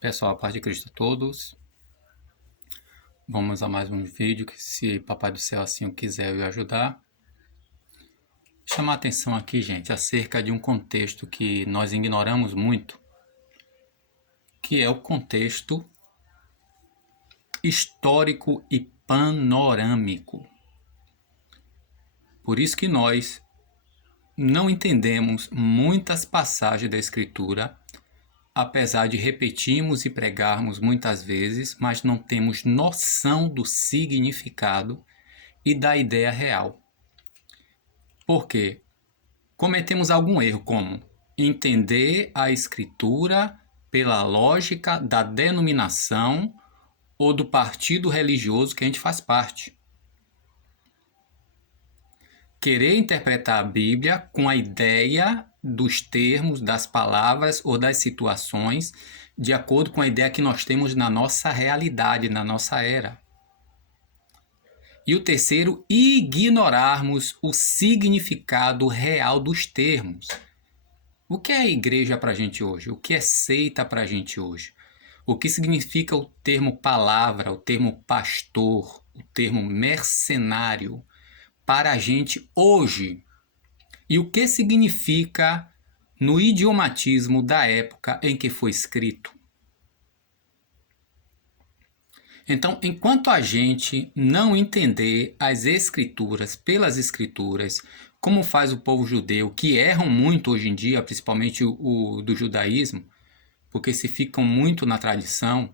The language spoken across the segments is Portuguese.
Pessoal, a paz de Cristo a todos. Vamos a mais um vídeo que, se Papai do Céu assim o quiser, eu ajudar. Vou chamar a atenção aqui, gente, acerca de um contexto que nós ignoramos muito, que é o contexto histórico e panorâmico. Por isso que nós não entendemos muitas passagens da Escritura, apesar de repetirmos e pregarmos muitas vezes, mas não temos noção do significado e da ideia real. Por quê? Cometemos algum erro, como entender a Escritura pela lógica da denominação ou do partido religioso que a gente faz parte. Querer interpretar a Bíblia com a ideia dos termos, das palavras ou das situações de acordo com a ideia que nós temos na nossa realidade, na nossa era. E o terceiro, ignorarmos o significado real dos termos. O que é igreja para a gente hoje? O que é seita para a gente hoje? O que significa o termo palavra, o termo pastor, o termo mercenário para a gente hoje? E o que significa no idiomatismo da época em que foi escrito? Então, enquanto a gente não entender as escrituras pelas escrituras, como faz o povo judeu, que erram muito hoje em dia, principalmente o do judaísmo, porque se ficam muito na tradição,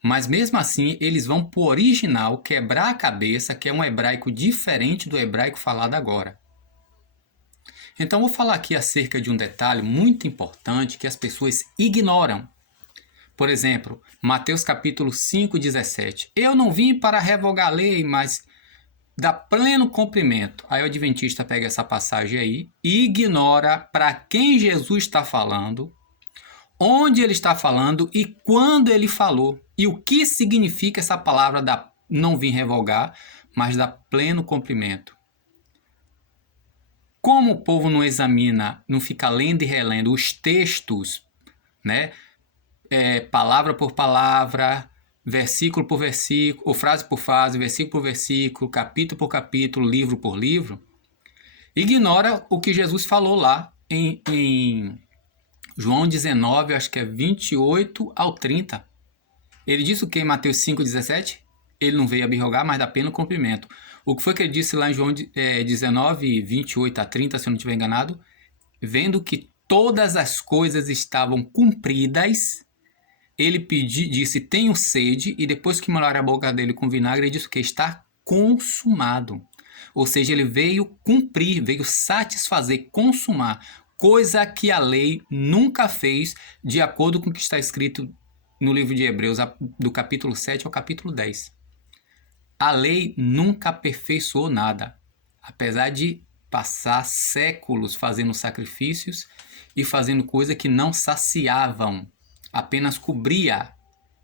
mas mesmo assim eles vão para o original quebrar a cabeça, que é um hebraico diferente do hebraico falado agora. Então vou falar aqui acerca de um detalhe muito importante que as pessoas ignoram. Por exemplo, Mateus capítulo 5, 17. Eu não vim para revogar a lei, mas dar pleno cumprimento. Aí o adventista pega essa passagem aí e ignora para quem Jesus está falando, onde ele está falando e quando ele falou. E o que significa essa palavra da não vim revogar, mas dar pleno cumprimento. Como o povo não examina, não fica lendo e relendo os textos, né? Palavra por palavra, versículo por versículo, ou frase por frase, versículo por versículo, capítulo por capítulo, livro por livro, ignora o que Jesus falou lá em João 19, acho que é 28 ao 30. Ele disse o que em Mateus 5, 17? Ele não veio abrogar, mas dá pleno cumprimento. O que foi que ele disse lá em João 19, 28 a 30, se eu não estiver enganado? Vendo que todas as coisas estavam cumpridas, ele disse, tenho sede, e depois que molharam a boca dele com vinagre, ele disse que está consumado. Ou seja, ele veio cumprir, veio satisfazer, consumar, coisa que a lei nunca fez, de acordo com o que está escrito no livro de Hebreus, do capítulo 7 ao capítulo 10. A lei nunca aperfeiçoou nada, apesar de passar séculos fazendo sacrifícios e fazendo coisas que não saciavam, apenas cobria,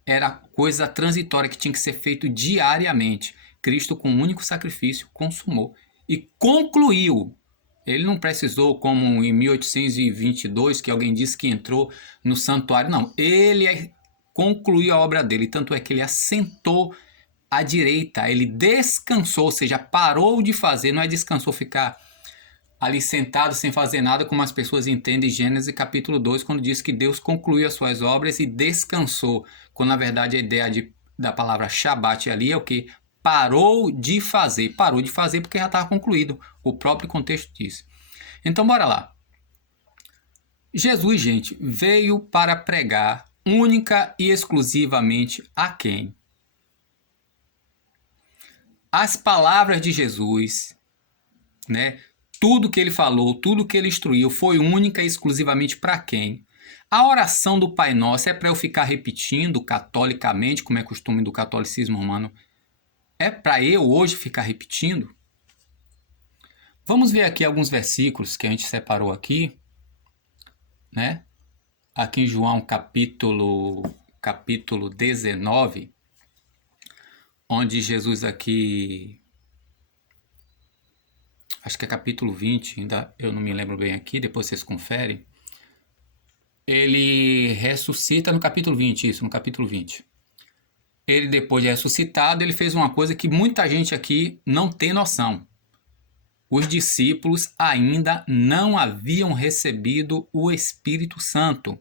era coisa transitória que tinha que ser feito diariamente. Cristo, com um único sacrifício, consumou e concluiu. Ele não precisou, como em 1822, que alguém disse que entrou no santuário. Não, ele concluiu a obra dele, tanto é que ele assentou à direita, ele descansou, ou seja, parou de fazer, não é descansou ficar ali sentado sem fazer nada, como as pessoas entendem em Gênesis capítulo 2, quando diz que Deus concluiu as suas obras e descansou, quando na verdade a ideia da palavra Shabat ali é o que? Parou de fazer porque já estava concluído, o próprio contexto diz. Então bora lá. Jesus, gente, veio para pregar única e exclusivamente a quem? As palavras de Jesus, né? Tudo que ele falou, tudo que ele instruiu foi única e exclusivamente para quem? A oração do Pai Nosso é para eu ficar repetindo catolicamente, como é costume do catolicismo romano? É para eu hoje ficar repetindo? Vamos ver aqui alguns versículos que a gente separou aqui, né? Aqui em João capítulo 19, onde Jesus aqui, acho que é capítulo 20, ainda eu não me lembro bem aqui, depois vocês conferem, ele ressuscita no capítulo 20, isso, no capítulo 20. Ele, depois de ressuscitado, ele fez uma coisa que muita gente aqui não tem noção. Os discípulos ainda não haviam recebido o Espírito Santo.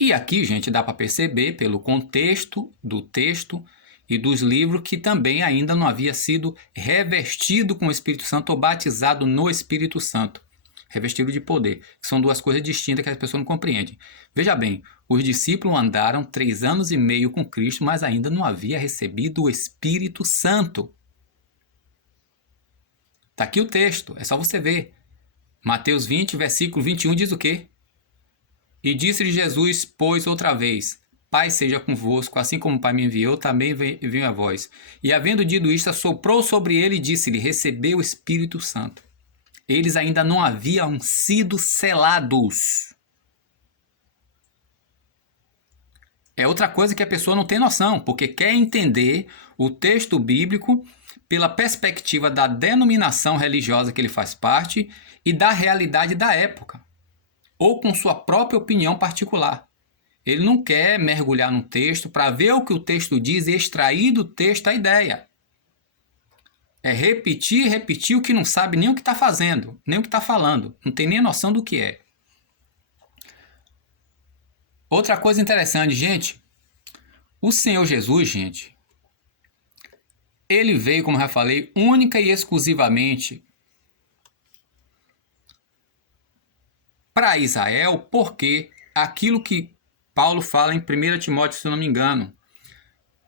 E aqui, gente, dá para perceber pelo contexto do texto e dos livros que também ainda não havia sido revestido com o Espírito Santo ou batizado no Espírito Santo. Revestido de poder, que são duas coisas distintas que as pessoas não compreendem. Veja bem, os discípulos andaram 3 anos e meio com Cristo, mas ainda não havia recebido o Espírito Santo. Está aqui o texto, é só você ver. Mateus 20, versículo 21 diz o quê? E disse-lhe Jesus, pois, outra vez, Pai seja convosco, assim como o Pai me enviou, também venho a vós. E havendo dito isto, soprou sobre ele e disse-lhe, recebeu o Espírito Santo. Eles ainda não haviam sido selados. É outra coisa que a pessoa não tem noção, porque quer entender o texto bíblico pela perspectiva da denominação religiosa que ele faz parte e da realidade da época, ou com sua própria opinião particular. Ele não quer mergulhar no texto para ver o que o texto diz e extrair do texto a ideia. É repetir o que não sabe nem o que está fazendo, nem o que está falando. Não tem nem noção do que é. Outra coisa interessante, gente. O Senhor Jesus, gente, ele veio, como eu já falei, única e exclusivamente para Israel, porque aquilo que Paulo fala em 1 Timóteo, se eu não me engano,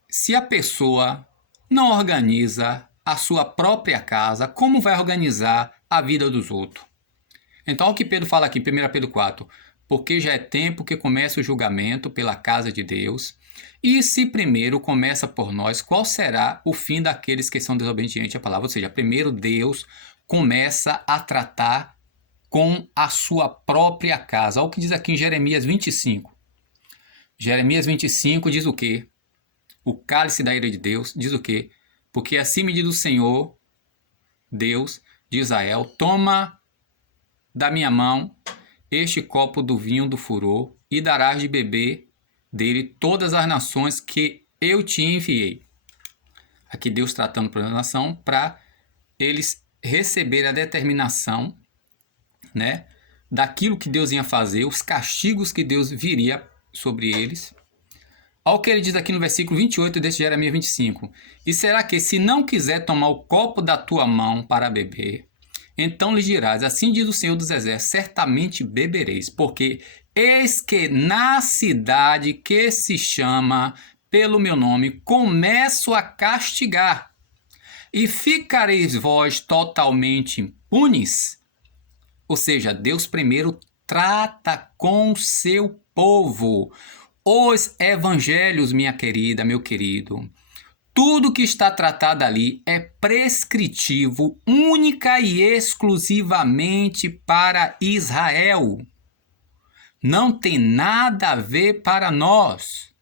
se a pessoa não organiza a sua própria casa, como vai organizar a vida dos outros? Então, o que Pedro fala aqui, 1 Pedro 4, porque já é tempo que começa o julgamento pela casa de Deus, e se primeiro começa por nós, qual será o fim daqueles que são desobedientes à palavra? Ou seja, primeiro Deus começa a tratar com a sua própria casa. Olha o que diz aqui em Jeremias 25. Jeremias 25 diz o quê? O cálice da ira de Deus diz o quê? Porque assim me diz o Senhor, Deus de Israel, toma da minha mão este copo do vinho do furor e darás de beber dele todas as nações que eu te enviei. Aqui Deus tratando para a nação para eles receberem a determinação, né, daquilo que Deus ia fazer, os castigos que Deus viria sobre eles. Olha o que ele diz aqui no versículo 28 desse Jeremias 25. E será que se não quiser tomar o copo da tua mão para beber, então lhe dirás, assim diz o Senhor dos Exércitos, certamente bebereis, porque eis que na cidade que se chama pelo meu nome, começo a castigar, e ficareis vós totalmente impunes. Ou seja, Deus primeiro trata com o seu povo. Os evangelhos, minha querida, meu querido, tudo que está tratado ali é prescritivo única e exclusivamente para Israel. Não tem nada a ver para nós.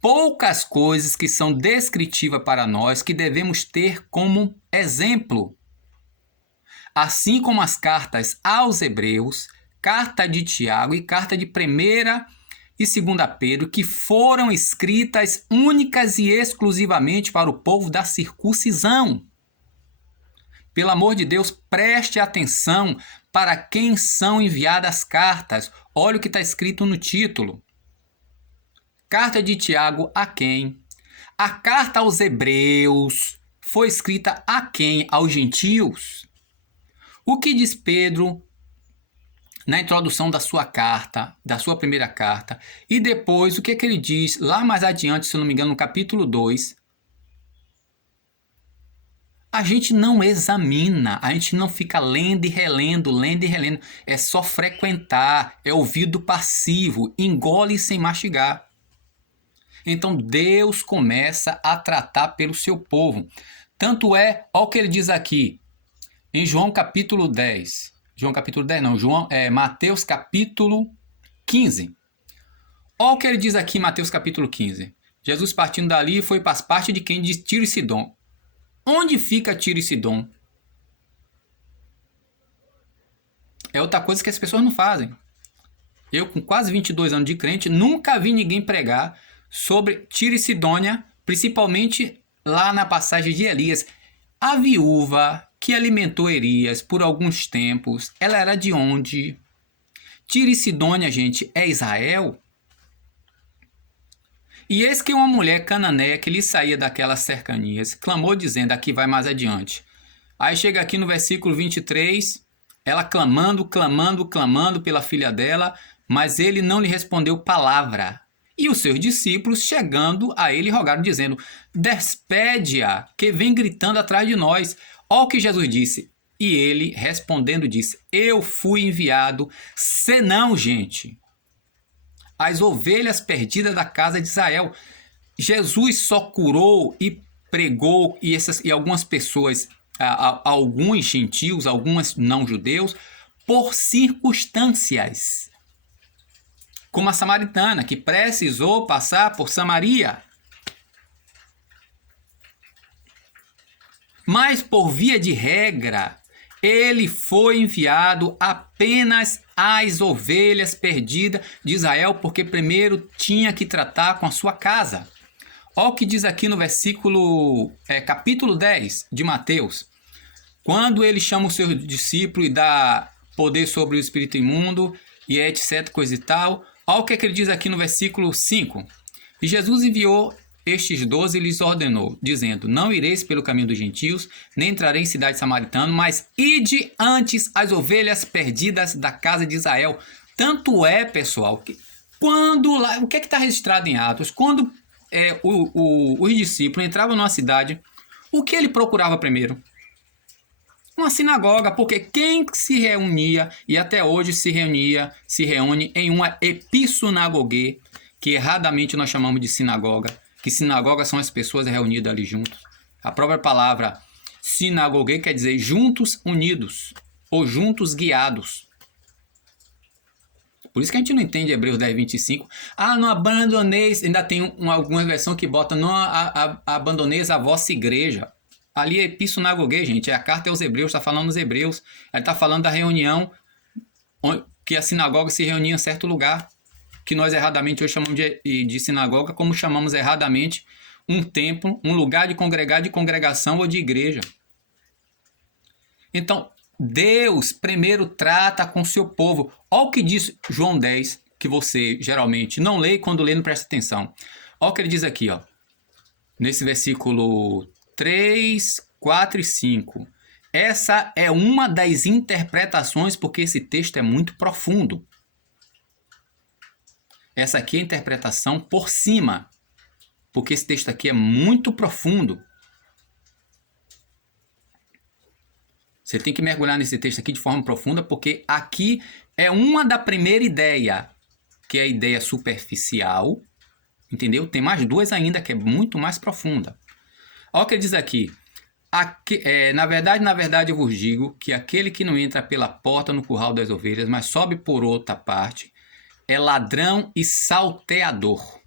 Poucas coisas que são descritivas para nós que devemos ter como exemplo. Assim como as cartas aos Hebreus, carta de Tiago e carta de 1ª e 2ª Pedro, que foram escritas únicas e exclusivamente para o povo da circuncisão. Pelo amor de Deus, preste atenção para quem são enviadas as cartas. Olha o que está escrito no título. Carta de Tiago a quem? A carta aos Hebreus foi escrita a quem? Aos gentios. O que diz Pedro na introdução da sua carta, da sua primeira carta, e depois o que ele diz lá mais adiante, se não me engano, no capítulo 2, a gente não examina, a gente não fica lendo e relendo, é só frequentar, é ouvido passivo, engole sem mastigar. Então Deus começa a tratar pelo seu povo. Tanto é, olha o que ele diz aqui, em João capítulo 10, Mateus capítulo 15. Olha o que ele diz aqui em Mateus capítulo 15. Jesus partindo dali foi para as partes de quem? De Tiro e Sidom. Onde fica Tiro e Sidom? É outra coisa que as pessoas não fazem. Eu, com quase 22 anos de crente, nunca vi ninguém pregar sobre Tiro e Sidônia, principalmente lá na passagem de Elias. A viúva que alimentou Elias por alguns tempos, ela era de onde? Tiro e Sidônia, gente, é Israel? E eis que uma mulher cananeia que lhe saía daquelas cercanias, clamou dizendo, aqui vai mais adiante. Aí chega aqui no versículo 23, ela clamando pela filha dela, mas ele não lhe respondeu palavra. E os seus discípulos, chegando a ele, rogaram, dizendo, despede-a, que vem gritando atrás de nós. Olha o que Jesus disse. E ele, respondendo, disse, eu fui enviado, senão, gente, as ovelhas perdidas da casa de Israel. Jesus só curou e pregou, e algumas pessoas, alguns gentios, alguns não-judeus, por circunstâncias. Como a samaritana, que precisou passar por Samaria. Mas por via de regra, ele foi enviado apenas às ovelhas perdidas de Israel, porque primeiro tinha que tratar com a sua casa. Olha o que diz aqui no versículo, capítulo 10 de Mateus. Quando ele chama o seu discípulo e dá poder sobre o espírito imundo, e etc, coisa e tal. Olha o que ele diz aqui no versículo 5. E Jesus enviou estes 12 e lhes ordenou, dizendo, não ireis pelo caminho dos gentios, nem entrareis em cidade samaritana, mas ide antes as ovelhas perdidas da casa de Israel. Tanto é, pessoal, que quando lá, o que está registrado em Atos? Quando os discípulos entravam numa cidade, o que ele procurava primeiro? Uma sinagoga, porque quem se reunia, e até hoje se reúne em uma epissinagogue, que erradamente nós chamamos de sinagoga, que sinagoga são as pessoas reunidas ali juntos. A própria palavra sinagogue quer dizer juntos unidos, ou juntos guiados. Por isso que a gente não entende Hebreus 10, 25. Não abandoneis, ainda tem alguma versão que bota, não abandoneis a vossa igreja. Ali é epissinagogue, gente, a carta aos Hebreus, está falando nos Hebreus, ele está falando da reunião, que a sinagoga se reunia em certo lugar, que nós erradamente hoje chamamos de sinagoga, como chamamos erradamente um templo, um lugar de congregar, de congregação ou de igreja. Então, Deus primeiro trata com o seu povo. Olha o que diz João 10, que você geralmente não lê e quando lê não presta atenção. Olha o que ele diz aqui, ó, nesse versículo 3, 4 e 5. Essa é uma das interpretações, porque esse texto é muito profundo. Essa aqui é a interpretação por cima, porque esse texto aqui é muito profundo. Você tem que mergulhar nesse texto aqui de forma profunda, porque aqui é uma da primeira ideia, que é a ideia superficial, entendeu? Tem mais duas ainda, que é muito mais profunda. Olha o que ele diz aqui. Na verdade, eu vos digo que aquele que não entra pela porta no curral das ovelhas, mas sobe por outra parte, é ladrão e salteador.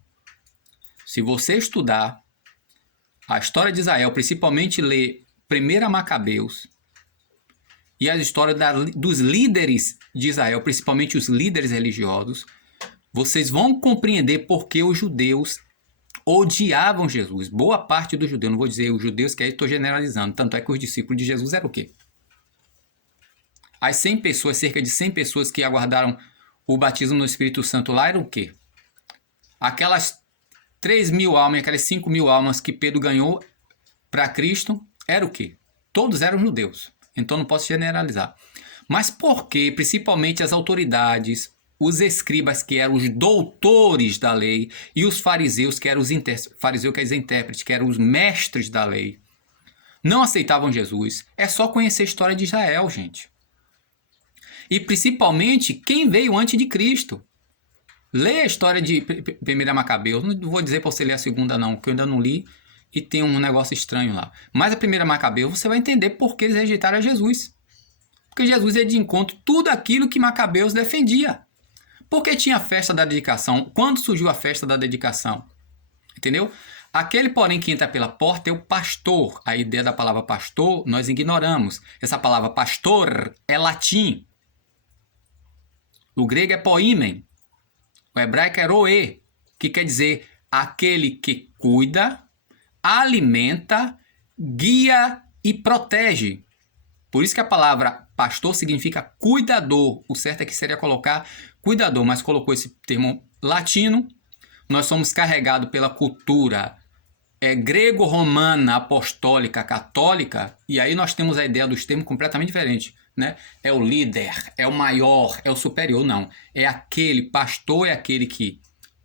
Se você estudar a história de Israel, principalmente ler 1 Macabeus e as histórias dos líderes de Israel, principalmente os líderes religiosos, vocês vão compreender por que os judeus odiavam Jesus. Boa parte dos judeus, não vou dizer os judeus, que aí estou generalizando, tanto é que os discípulos de Jesus eram o quê? As 100 pessoas, cerca de 100 pessoas que aguardaram o batismo no Espírito Santo lá eram o quê? Aquelas 3.000 almas, aquelas 5.000 almas que Pedro ganhou para Cristo, era o quê? Todos eram judeus. Então não posso generalizar. Mas por que, principalmente as autoridades, os escribas, que eram os doutores da lei, e os fariseus, que eram os fariseu quer dizer intérprete, que eram os mestres da lei, não aceitavam Jesus? É só conhecer a história de Israel, gente. E principalmente quem veio antes de Cristo. Lê a história de 1 Macabeus. Não vou dizer para você ler a segunda não, porque eu ainda não li e tem um negócio estranho lá. Mas a 1 Macabeus você vai entender por que eles rejeitaram a Jesus. Porque Jesus é de encontro tudo aquilo que Macabeus defendia. Porque tinha a festa da dedicação. Quando surgiu a festa da dedicação? Entendeu? Aquele, porém, que entra pela porta é o pastor. A ideia da palavra pastor nós ignoramos. Essa palavra pastor é latim. O grego é poimen. O hebraico é roê, que quer dizer aquele que cuida, alimenta, guia e protege. Por isso que a palavra pastor significa cuidador. O certo é que seria colocar cuidador, mas colocou esse termo latino. Nós somos carregados pela cultura grego-romana, apostólica, católica, e aí nós temos a ideia dos termos completamente diferentes, né? É o líder, é o maior, é o superior, não. É aquele, pastor é aquele que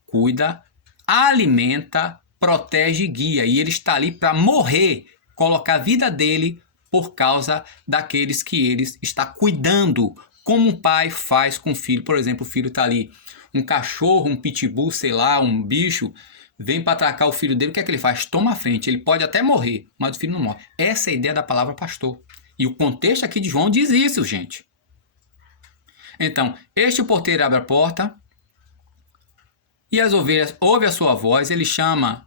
cuida, alimenta, protege e guia, e ele está ali para morrer, colocar a vida dele por causa daqueles que ele está cuidando, como um pai faz com o filho. Por exemplo, o filho está ali, um cachorro, um pitbull, sei lá, um bicho, vem para atracar o filho dele, o que é que ele faz? Toma a frente, ele pode até morrer, mas o filho não morre. Essa é a ideia da palavra pastor. E o contexto aqui de João diz isso, gente. Então, este porteiro abre a porta e as ovelhas ouvem a sua voz, ele chama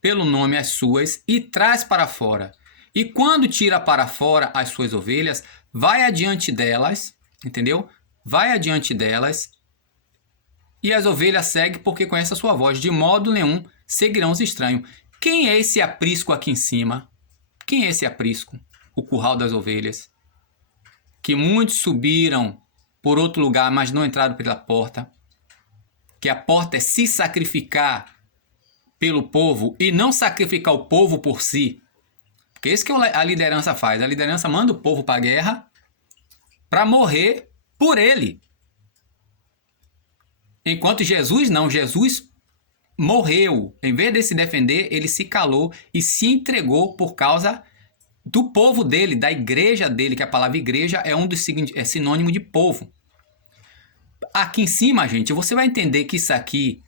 pelo nome as suas e traz para fora. E quando tira para fora as suas ovelhas, vai adiante delas, entendeu? Vai adiante delas e as ovelhas seguem porque conhecem a sua voz. De modo nenhum seguirão os estranhos. Quem é esse aprisco aqui em cima? Quem é esse aprisco? O curral das ovelhas. Que muitos subiram por outro lugar, mas não entraram pela porta. Que a porta é se sacrificar pelo povo e não sacrificar o povo por si. Porque é isso que a liderança faz. A liderança manda o povo para a guerra para morrer por ele. Enquanto Jesus não, Jesus morreu. Em vez de se defender, ele se calou e se entregou por causa do povo dele, da igreja dele, que a palavra igreja é sinônimo de povo. Aqui em cima, gente, você vai entender que isso aqui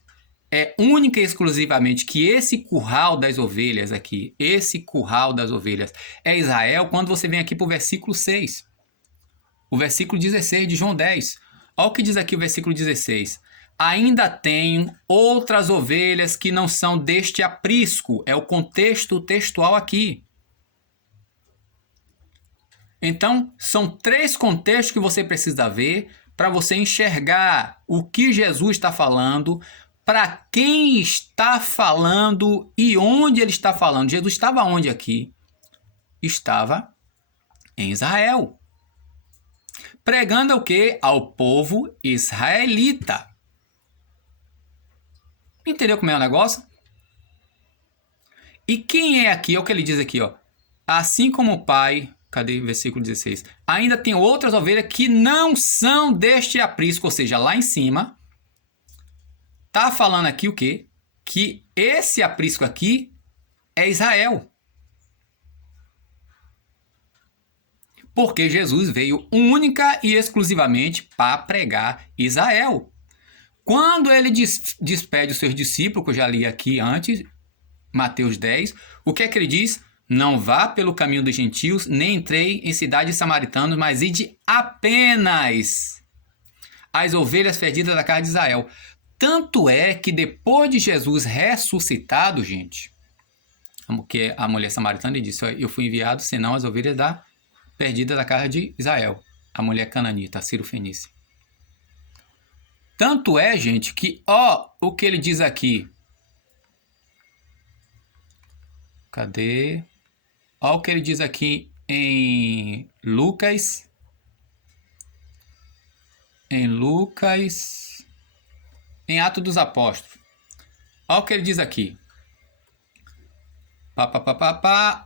é única e exclusivamente que esse curral das ovelhas aqui, esse curral das ovelhas é Israel quando você vem aqui para o versículo 6. O versículo 16 de João 10. Olha o que diz aqui o versículo 16. Ainda tenho outras ovelhas que não são deste aprisco. É o contexto textual aqui. Então, são 3 contextos que você precisa ver para você enxergar o que Jesus está falando, para quem está falando e onde ele está falando. Jesus estava onde aqui? Estava em Israel. Pregando o quê? Ao povo israelita. Entendeu como é o negócio? E quem é aqui? É o que ele diz aqui, ó. Assim como o Pai... Cadê o versículo 16? Ainda tem outras ovelhas que não são deste aprisco. Ou seja, lá em cima... Tá falando aqui o quê? Que esse aprisco aqui é Israel. Porque Jesus veio única e exclusivamente para pregar Israel. Quando ele despede os seus discípulos, que eu já li aqui antes, Mateus 10, o que é que ele diz? Não vá pelo caminho dos gentios, nem entrei em cidades samaritanas, mas ide apenas as ovelhas perdidas da casa de Israel. Tanto é que depois de Jesus ressuscitado, gente, que a mulher samaritana disse, eu fui enviado senão as ovelhas perdidas da casa de Israel. A mulher cananita, a Ciro-fenícia. Tanto é, gente, que o que ele diz aqui. Cadê? Ó o que ele diz aqui em Lucas. Em Atos dos Apóstolos. Olha o que ele diz aqui.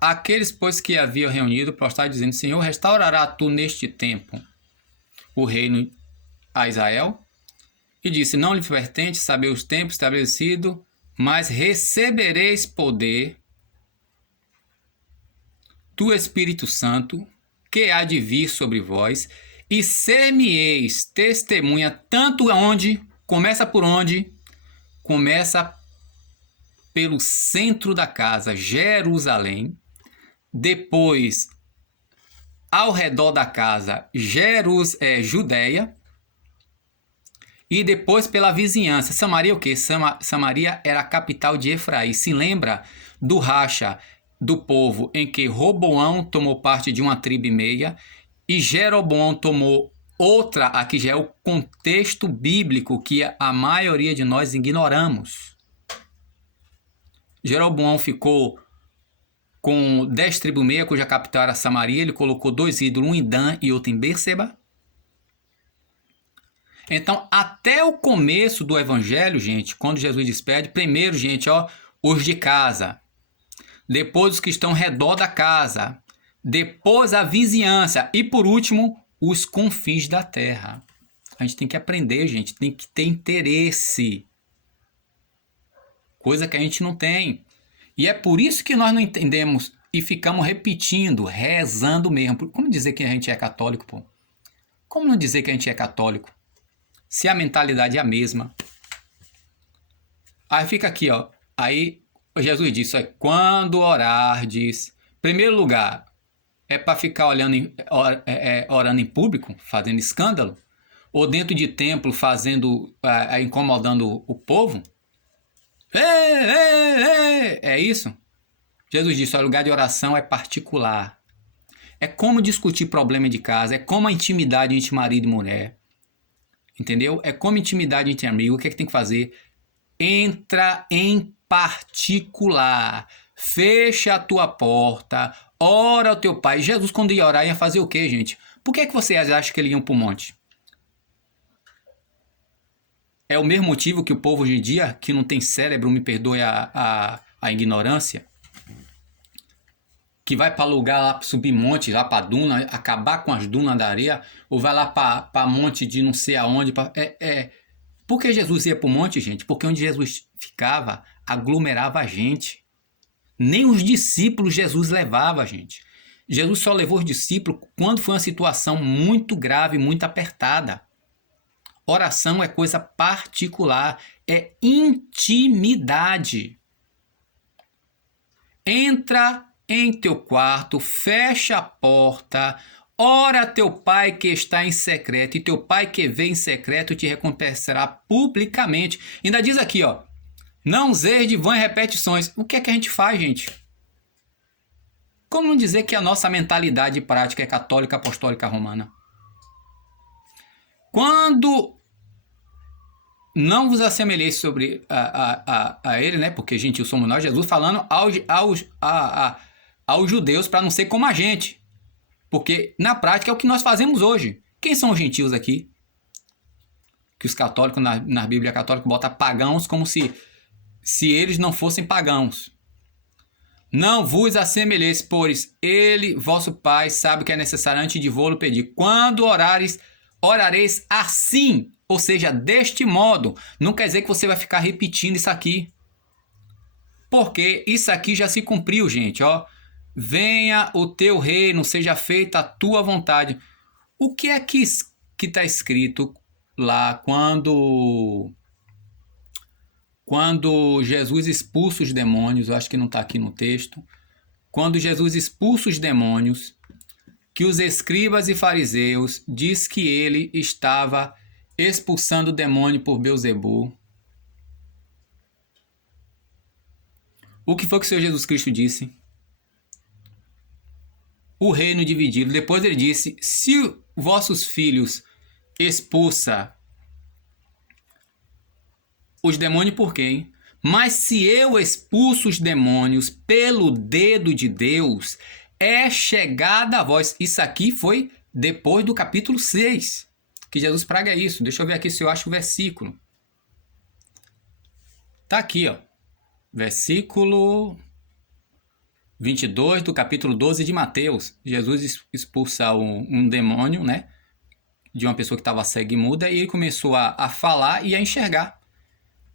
Aqueles, pois, que haviam reunido, prostraram dizendo, Senhor, restaurará tu neste tempo o reino a Israel? E disse, não lhe pertence saber os tempos estabelecidos, mas recebereis poder do Espírito Santo, que há de vir sobre vós, e ser-me-eis testemunha, tanto onde, começa por onde? Começa pelo centro da casa, Jerusalém, depois, ao redor da casa, Judéia, e depois pela vizinhança. Samaria o quê? Samaria era a capital de Efraim. Se lembra do racha do povo em que Roboão tomou parte de uma tribo e meia e Jeroboão tomou outra aqui já é o contexto bíblico que a maioria de nós ignoramos. Jeroboão ficou com 10 tribos meia, cuja capital era Samaria. Ele colocou 2 ídolos, um em Dan e outro em Berseba. Então, até o começo do evangelho, gente, quando Jesus despede, primeiro, gente, ó, os de casa, depois os que estão ao redor da casa, depois a vizinhança e, por último, os confins da terra. A gente tem que aprender, gente, tem que ter interesse, coisa que a gente não tem. E é por isso que nós não entendemos e ficamos repetindo, rezando mesmo. Como dizer que a gente é católico, pô? Como não dizer que a gente é católico? Se a mentalidade é a mesma. Aí fica aqui, ó. Aí Jesus disse, quando orardes, primeiro lugar, é para ficar orando em público, fazendo escândalo? Ou dentro de templo, incomodando o povo? É isso? Jesus disse, o lugar de oração é particular. É como discutir problema de casa, é como a intimidade entre marido e mulher. Entendeu? É como intimidade entre amigos. O que é que tem que fazer? Entra em particular. Fecha a tua porta. Ora ao teu pai. Jesus, quando ia orar, ia fazer o quê, gente? Por que vocês acham que ele ia para o monte? É o mesmo motivo que o povo hoje em dia, que não tem cérebro, me perdoe a ignorância, que vai para lugar lá, subir monte, lá para duna, acabar com as dunas da areia, ou vai lá para monte de não sei aonde. Por que Jesus ia para o monte, gente? Porque onde Jesus ficava, aglomerava a gente. Nem os discípulos Jesus levava, gente. Jesus só levou os discípulos quando foi uma situação muito grave, muito apertada. Oração é coisa particular, é intimidade. Entra em teu quarto, fecha a porta, ora a teu pai que está em secreto, e teu pai que vê em secreto te recompensará publicamente. Ainda diz aqui, ó, não useis de vãs repetições. O que é que a gente faz, gente? Como não dizer que a nossa mentalidade prática é católica, apostólica, romana? Quando não vos assemelheis sobre a ele, né? Porque gentil somos nós, Jesus falando aos judeus para não ser como a gente. Porque na prática é o que nós fazemos hoje. Quem são os gentios aqui? Que os católicos, na Bíblia católica, botam pagãos como se eles não fossem pagãos. Não vos assemelheis, pois ele, vosso Pai, sabe o que é necessário antes de vô-lo pedir. Quando orareis assim, ou seja, deste modo. Não quer dizer que você vai ficar repetindo isso aqui. Porque isso aqui já se cumpriu, gente, ó. Venha o teu reino, seja feita a tua vontade. O que é que está escrito lá quando Jesus expulsa os demônios? Eu acho que não está aqui no texto. Quando Jesus expulsa os demônios, que os escribas e fariseus diz que ele estava expulsando o demônio por Belzebu. O que foi que o Senhor Jesus Cristo disse? O reino dividido. Depois ele disse, se vossos filhos expulsam os demônios, por quem? Mas se eu expulso os demônios pelo dedo de Deus, é chegada a vós. Isso aqui foi depois do capítulo 6, que Jesus praga isso. Deixa eu ver aqui se eu acho o versículo. Tá aqui, ó. Versículo 22 do capítulo 12 de Mateus. Jesus expulsa um demônio, né? De uma pessoa que estava cega e muda, e ele começou a falar e a enxergar.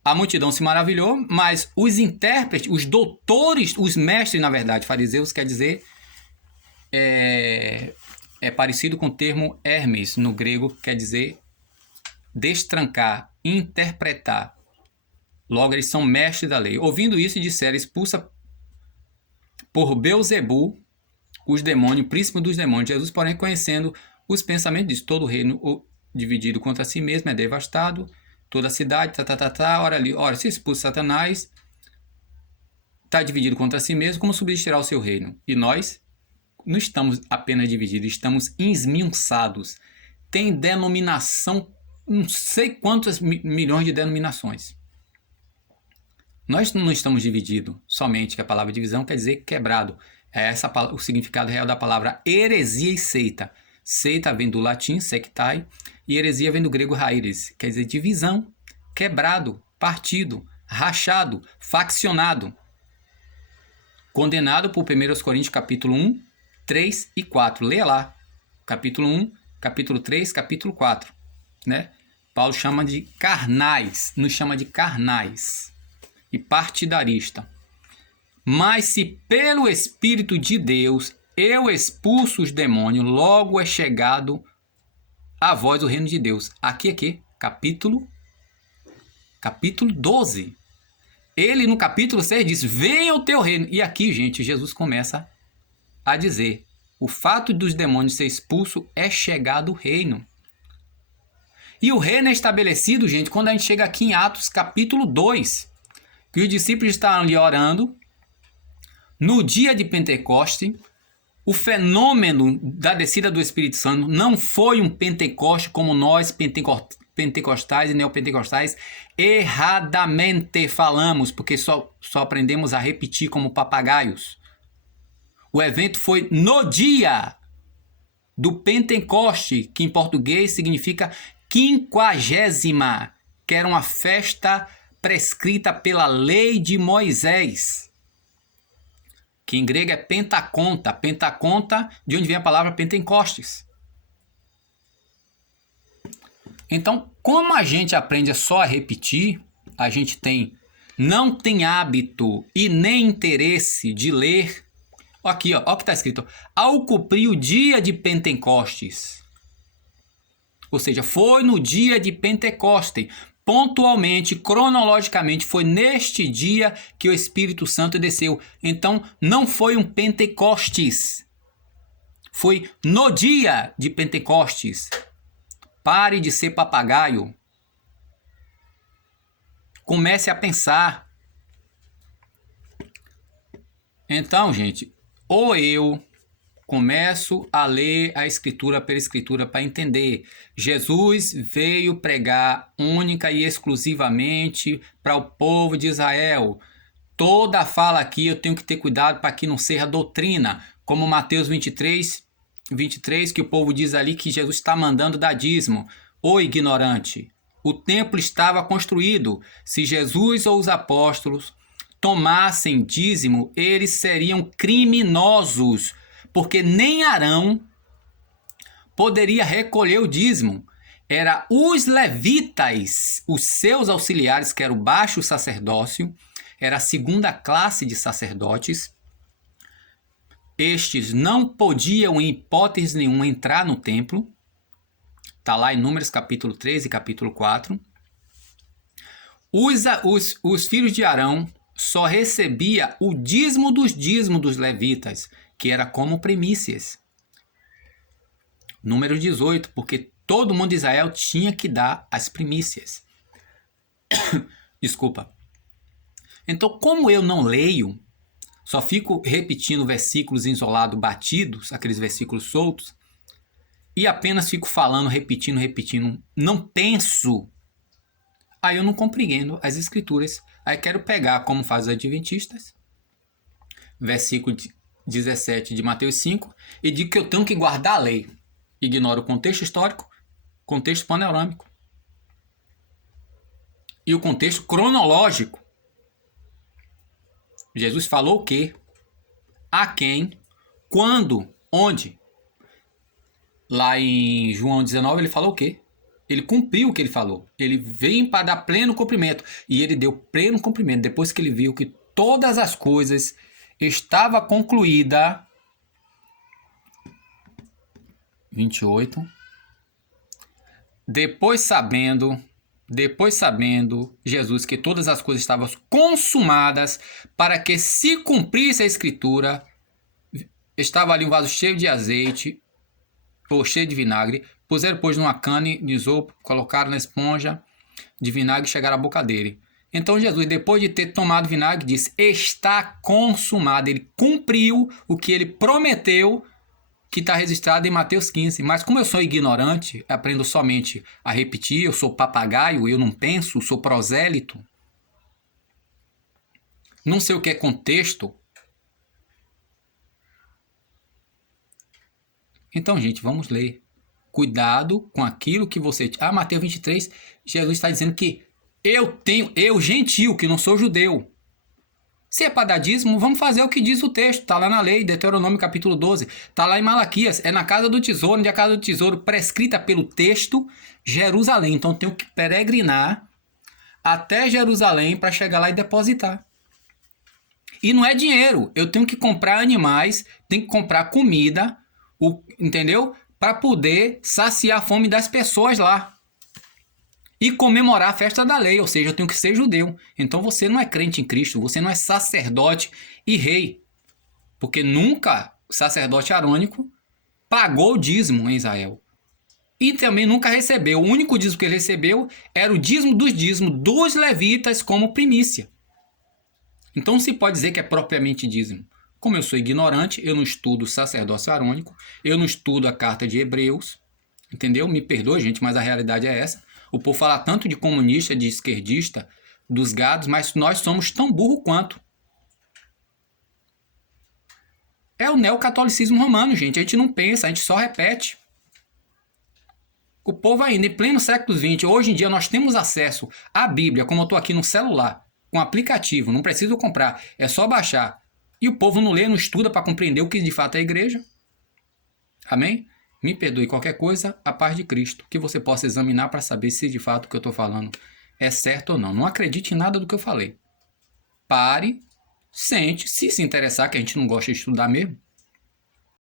A multidão se maravilhou, mas os intérpretes, os doutores, os mestres, na verdade, fariseus, quer dizer, é parecido com o termo Hermes, no grego, quer dizer destrancar, interpretar. Logo, eles são mestres da lei. Ouvindo isso, disseram, expulsa por Belzebu os demônios, príncipe dos demônios. Jesus, porém, conhecendo os pensamentos, diz, todo o reino dividido contra si mesmo é devastado, toda a cidade, ora, se expulsa Satanás, está dividido contra si mesmo, como subsistirá o seu reino? E nós não estamos apenas divididos, estamos esmiuçados, tem denominação, não sei quantas milhões de denominações. Nós não estamos divididos somente, que a palavra divisão quer dizer quebrado. É o significado real da palavra heresia e seita. Seita vem do latim, sectai, e heresia vem do grego raides, quer dizer divisão, quebrado, partido, rachado, faccionado. Condenado por 1 Coríntios capítulo 1, 3 e 4. Leia lá. Capítulo 1, capítulo 3, capítulo 4. Né? Paulo chama de carnais, nos chama de carnais e partidarista. Mas se pelo Espírito de Deus eu expulso os demônios, logo é chegado a vós o reino de Deus. Aqui, capítulo 12. Ele no capítulo 6 diz, venha o teu reino. E aqui, gente, Jesus começa a dizer, o fato dos demônios ser expulso é chegado o reino. E o reino é estabelecido, gente, quando a gente chega aqui em Atos capítulo 2, que os discípulos estavam ali orando, no dia de Pentecoste, o fenômeno da descida do Espírito Santo não foi um Pentecoste como nós, pentecostais e neopentecostais, erradamente falamos, porque só aprendemos a repetir como papagaios. O evento foi no dia do Pentecoste, que em português significa 50ª, que era uma festa prescrita pela lei de Moisés, que em grego é pentaconta. Pentaconta, de onde vem a palavra Pentecostes. Então, como a gente aprende só a repetir, a gente não tem hábito e nem interesse de ler. Aqui, ó o que está escrito. Ao cumprir o dia de Pentecostes. Ou seja, foi no dia de Pentecoste. Pontualmente, cronologicamente, foi neste dia que o Espírito Santo desceu. Então, não foi um Pentecostes. Foi no dia de Pentecostes. Pare de ser papagaio. Comece a pensar. Então, gente, ou eu começo a ler a Escritura pela Escritura para entender. Jesus veio pregar única e exclusivamente para o povo de Israel. Toda fala aqui eu tenho que ter cuidado para que não seja doutrina, como Mateus 23, que o povo diz ali que Jesus está mandando dar dízimo. Ô ignorante, o templo estava construído. Se Jesus ou os apóstolos tomassem dízimo, eles seriam criminosos, porque nem Arão poderia recolher o dízimo. Era os levitas, os seus auxiliares, que era o baixo sacerdócio, era a segunda classe de sacerdotes. Estes não podiam, em hipótese nenhuma, entrar no templo. Está lá em Números capítulo 13 e capítulo 4. Os filhos de Arão só recebia o dízimo dos levitas, que era como primícias. Número 18, porque todo mundo de Israel tinha que dar as primícias. Desculpa. Então, como eu não leio, só fico repetindo versículos isolados, batidos, aqueles versículos soltos, e apenas fico falando, repetindo, não penso, aí eu não compreendo as escrituras. Aí quero pegar, como faz os adventistas, versículo 17 de Mateus 5, e digo que eu tenho que guardar a lei. Ignoro o contexto histórico, contexto panorâmico e o contexto cronológico. Jesus falou o quê? A quem? Quando? Onde? Lá em João 19 ele falou o quê? Ele cumpriu o que ele falou. Ele veio para dar pleno cumprimento. E ele deu pleno cumprimento depois que ele viu que todas as coisas estavam concluídas. 28. Depois sabendo Jesus que todas as coisas estavam consumadas, para que se cumprisse a escritura, estava ali um vaso cheio de azeite ou cheio de vinagre, puseram pois numa cana de isopo, colocaram na esponja de vinagre e chegaram à boca dele. Então Jesus, depois de ter tomado vinagre, disse, está consumado. Ele cumpriu o que ele prometeu que está registrado em Mateus 15. Mas como eu sou ignorante, aprendo somente a repetir, eu sou papagaio, eu não penso, sou prosélito, não sei o que é contexto. Então, gente, vamos ler. Cuidado com aquilo que você... Mateus 23, Jesus está dizendo que eu gentio, que não sou judeu. Se é para dar dízimo, vamos fazer o que diz o texto. Está lá na lei, Deuteronômio capítulo 12. Está lá em Malaquias. É na casa do tesouro, onde a casa do tesouro prescrita pelo texto, Jerusalém. Então, tenho que peregrinar até Jerusalém para chegar lá e depositar. E não é dinheiro. Eu tenho que comprar animais, tenho que comprar comida, entendeu? Para poder saciar a fome das pessoas lá. E comemorar a festa da lei, ou seja, eu tenho que ser judeu. Então você não é crente em Cristo, você não é sacerdote e rei. Porque nunca o sacerdote arônico pagou o dízimo em Israel. E também nunca recebeu. O único dízimo que ele recebeu era o dízimo dos levitas como primícia. Então se pode dizer que é propriamente dízimo. Como eu sou ignorante, eu não estudo o sacerdócio arônico, eu não estudo a carta de Hebreus, entendeu? Me perdoe, gente, mas a realidade é essa. O povo fala tanto de comunista, de esquerdista, dos gados, mas nós somos tão burro quanto. É o neocatolicismo romano, gente. A gente não pensa, a gente só repete. O povo ainda, em pleno século XX, hoje em dia nós temos acesso à Bíblia, como eu estou aqui no celular, com aplicativo, não preciso comprar, é só baixar. E o povo não lê, não estuda para compreender o que de fato é a igreja. Amém? Me perdoe qualquer coisa, a paz de Cristo, que você possa examinar para saber se de fato o que eu estou falando é certo ou não. Não acredite em nada do que eu falei. Pare, sente, se interessar, que a gente não gosta de estudar mesmo,